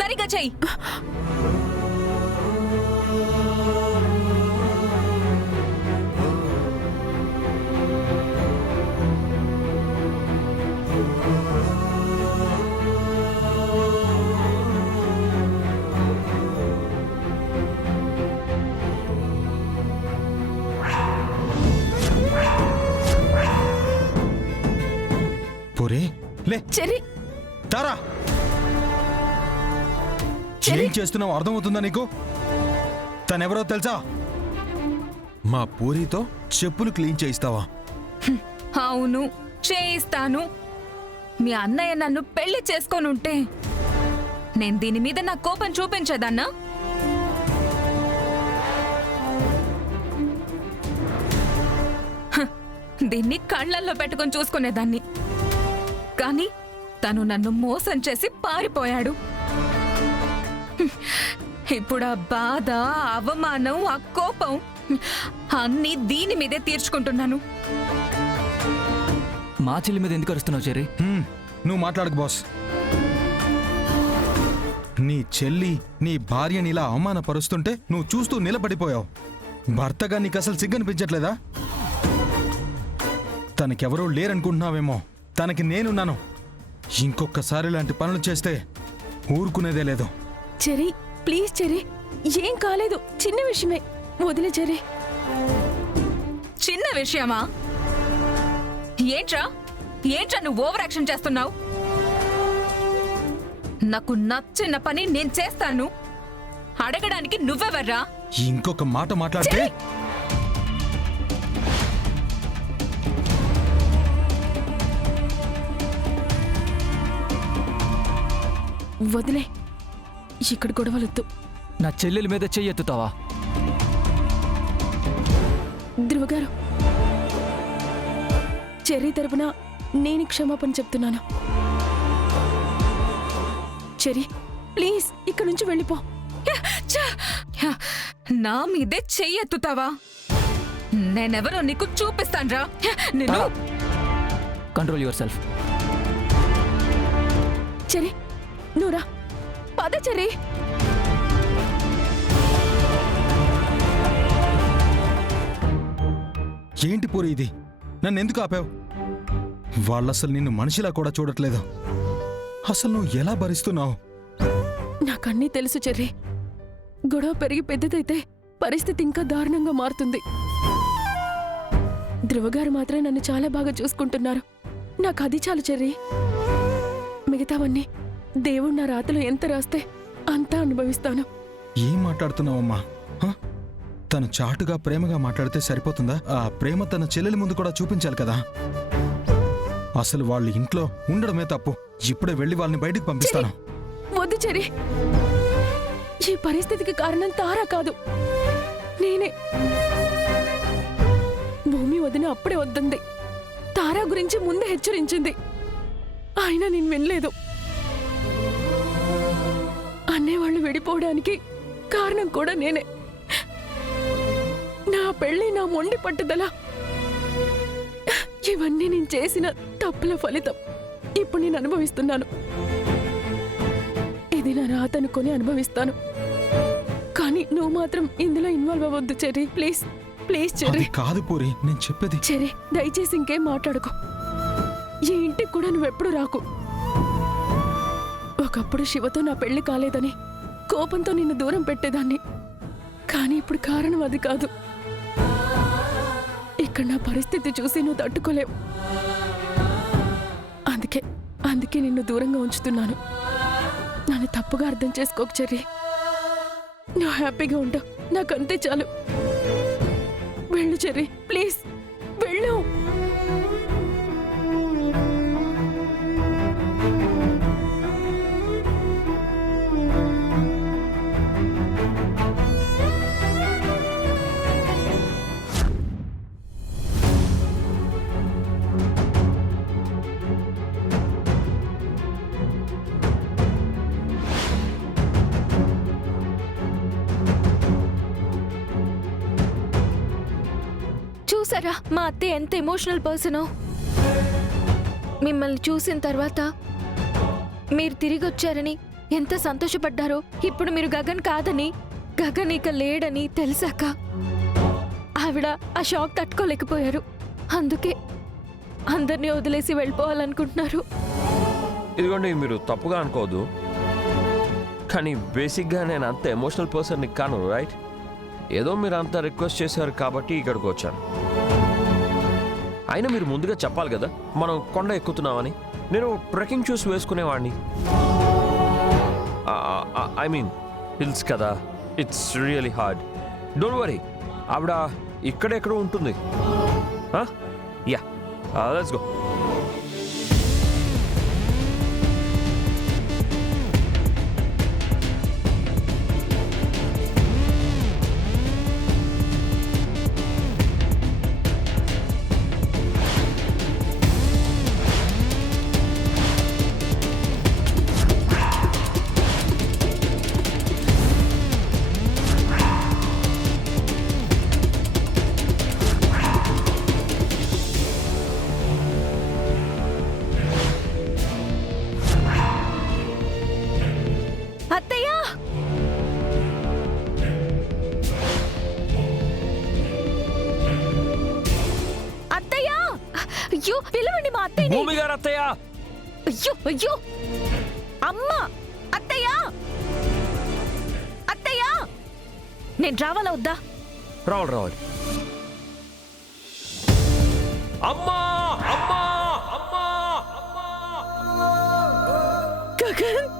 సరిగా చెయ్యి. పూరి లే చెర్రీ, తారా, ఏం చేస్తున్నావు అర్థమవుతుందా నీకు? తనెవరో తెలుసా? మా పూరితో చెప్పులు క్లీన్ చేయిస్తావా? అవును చేయిస్తాను. మీ అన్నయ్య నన్ను పెళ్లి చేసుకోనుంటే నేను దీని మీద నా కోపం చూపించేదన్నా? దీన్ని కళ్ళల్లో పెట్టుకొని చూసుకునేదాన్ని. కానీ తను నన్ను మోసం చేసి పారిపోయాడు. ఇప్పుడు ఆ బాధ, అవమానం, ఆ కోపం అన్నీ దీని మీదే తీర్చుకుంటున్నాను. మా చెల్లి మీద ఎందుకు అరుస్తున్నావు చెర్రీ? నువ్వు మాట్లాడకు బాస్. నీ చెల్లి నీ భార్యని ఇలా అవమానపరుస్తుంటే నువ్వు చూస్తూ నిలబడిపోయావు. భర్తగా నీకు అసలు సిగ్గనిపించట్లేదా? తనకెవరూ లేరనుకుంటున్నావేమో, తనకి నేనున్నాను. ఇంకొకసారి ఇలాంటి పనులు చేస్తే ఊరుకునేదే లేదు. చెర్రీ ప్లీజ్ చెర్రీ, ఏం కాలేదు, చిన్న విషయమే, వదిలే చెర్రీ. చిన్న విషయమా? ఏంట్రా ఏంట్రా నువ్వు ఓవర్ యాక్షన్ చేస్తున్నావు? నాకు నచ్చిన పని నేను చేస్తాను. అడగడానికి నువ్వెవర్రా? ఇంకొక మాట మాట్లాడితే వదిలే, ఇక్కడ గొడవలొద్దు. నా చెల్లెల మీద చెయ్యెత్తుతావా? ధ్రువగారు, చెర్రీ తరపున నేను క్షమాపణ చెప్తున్నాను. చెర్రీ ప్లీజ్ ఇక్కడ నుంచి వెళ్ళిపో. నా మీదే చెయ్యెత్తుతావా? నేనెవరో నీకు చూపిస్తాన్రా. నిన్ను కంట్రోల్ యువర్ సెల్ఫ్. చెర్రీ నువ్వురా, పద చెర్రీ. ఏంటి పూరి ఇది? నన్నెందుకు ఆపావు? వాళ్ళసలు నిన్ను మనిషిలా కూడా చూడట్లేదు. అసలు నువ్వు ఎలా భరిస్తున్నావు? నాకన్నీ తెలుసు చెర్రీ. గొడవ పెరిగి పెద్దదైతే పరిస్థితి ఇంకా దారుణంగా మారుతుంది. ధ్రువగారు మాత్రం నన్ను చాలా బాగా చూసుకుంటున్నారు. నాకు అది చాలు చెర్రీ. మిగతావన్నీ దేవుడు నా రాతలో ఎంత రాస్తే అంతా అనుభవిస్తాను. ఏం మాట్లాడుతున్నావమ్మా? తను చాటుగా ప్రేమగా మాట్లాడితే సరిపోతుందా? ఆ ప్రేమ తన చెల్లెలి ముందు కూడా చూపించాలి కదా. అసలు వాళ్ళ ఇంట్లో ఉండడమే తప్పు. ఇప్పుడే వెళ్ళి వాళ్ళని బయటికి పంపిస్తాను. వద్దు చెర్రీ, ఈ పరిస్థితికి కారణం తారా కాదు, నేనే. భూమి వదిన అప్పుడే వద్దంది. తారా గురించి ముందే హెచ్చరించింది, అయినా నేను వినలేదు. అన్నేవాళ్ళు విడిపోవడానికి కారణం కూడా నేనే. నా పెళ్లి, నా మొండి పట్టుదల, ఇవన్నీ నేను చేసిన తప్పుల ఫలితం. ఇప్పుడు నేను అనుభవిస్తున్నాను. ఇది నా రాత అనుకొని అనుభవిస్తాను. కానీ నువ్వు మాత్రం ఇందులో ఇన్వాల్వ్ అవ్వద్దు చెర్రీ, ప్లీజ్ ప్లీజ్ చెర్రీ. అది కాదు పూరి, నేను చెప్పేది. చెర్రీ దయచేసి ఇంకేం మాట్లాడుకో. ఈ ఇంటికి కూడా నువ్వెప్పుడు రాకు. ఒకప్పుడు శివతో నా పెళ్లి కాలేదని కోపంతో నిన్ను దూరం పెట్టేదాన్ని. కానీ ఇప్పుడు కారణం అది కాదు. ఇక్కడ నా పరిస్థితి చూసి నువ్వు తట్టుకోలేవు. అందుకే నిన్ను దూరంగా ఉంచుతున్నాను. నన్ను తప్పుగా అర్థం చేసుకోకు చెర్రీ. నువ్వు హ్యాపీగా ఉంటావు, నాకంతే చాలు. వెళ్ళు చెర్రీ, ప్లీజ్ వెళ్ళు. చూసారా మా అత్తయ్య ఎంత ఎమోషనల్ పర్సనో? మిమ్మల్ని చూసిన తర్వాత మీరు తిరిగి వచ్చారని ఎంత సంతోషపడ్డారో ఇప్పుడు మీరు గగన్ కాదని, గగన్ ఇక లేడని తెలిసాక ఆవిడ ఆ షాక్ తట్టుకోలేకపోయారు. అందుకే అందరినీ వదిలేసి వెళ్ళిపోవాలనుకుంటున్నారు. ఇదిగోండి, మీరు తప్పుగా అనుకోవద్దు, కానీ బేసిక్గా నేను అంత ఎమోషనల్ పర్సన్ని కాను, రైట్? ఏదో మీరు అంత రిక్వెస్ట్ చేశారు కాబట్టి ఇక్కడికి వచ్చాను. అయినా మీరు ముందుగా చెప్పాలి కదా మనం కొండ ఎక్కుతున్నామని. నేను ట్రెక్కింగ్ షూస్ వేసుకునేవాడిని. ఐ మీన్ హిల్స్ కదా, it's really hard. Don't worry, ఆవిడ ఇక్కడెక్కడో ఉంటుంది. Yeah, let's go. అత్తయ్య, అత్తయ్య, అయ్యో పిలవండి మా అత్తయ్యని. భూమి గారు, అత్తయ్య. అయ్యో అయ్యో, అమ్మ, అత్తయ్య, అత్తయ్య, నేను రావాలా వద్దా? రావాలి రావాలి. అమ్మా అమ్మా అమ్మా అమ్మా. గగన్